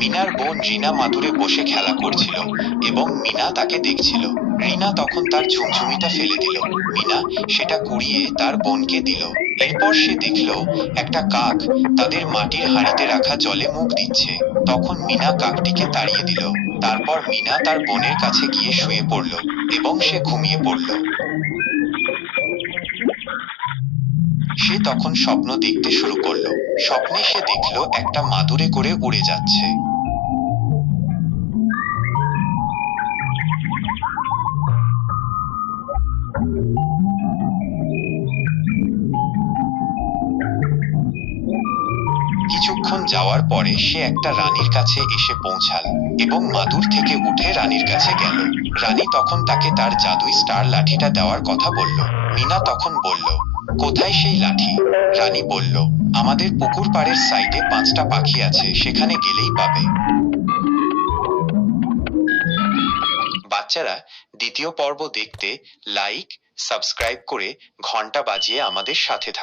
মিনার বোন রিনা মাদুরে বসে খেলা করছিল এবং মিনা তাকে দেখছিল। রিনা তখন তার ঝুমঝুমিটা ফেলে দিল। মিনা সেটা কুড়িয়ে তার বোনকে দিল। এরপর সে দেখল একটা কাক তাদের মাটির হাঁড়িতে রাখা জলে মুখ দিচ্ছে। তখন মিনা কাকটিকে তাড়িয়ে দিল। তারপর মিনা তার বোনের কাছে গিয়ে শুয়ে পড়ল এবং সে ঘুমিয়ে পড়ল। সে তখন স্বপ্ন দেখতে শুরু করলো। স্বপ্নে সে দেখল একটা মাদুরে করে উড়ে যাচ্ছে। কিছুক্ষণ যাওয়ার পরে সে একটা রানীর কাছে এসে পৌঁছাল এবং মাদুর থেকে উঠে রানীর কাছে গেল। রানী তখন তাকে তার জাদুই স্টার লাঠিটা দেওয়ার কথা বলল। মিনা তখন বলল, কোথায় সেই লাঠি? রানী বলল, আমাদের পুকুর পাড়ের সাইডে 5টা পাখি আছে, সেখানে গেলেই পাবে। বাচ্চারা, দ্বিতীয় পর্ব দেখতে লাইক, সাবস্ক্রাইব করে ঘন্টা বাজিয়ে আমাদের সাথে থাকুন।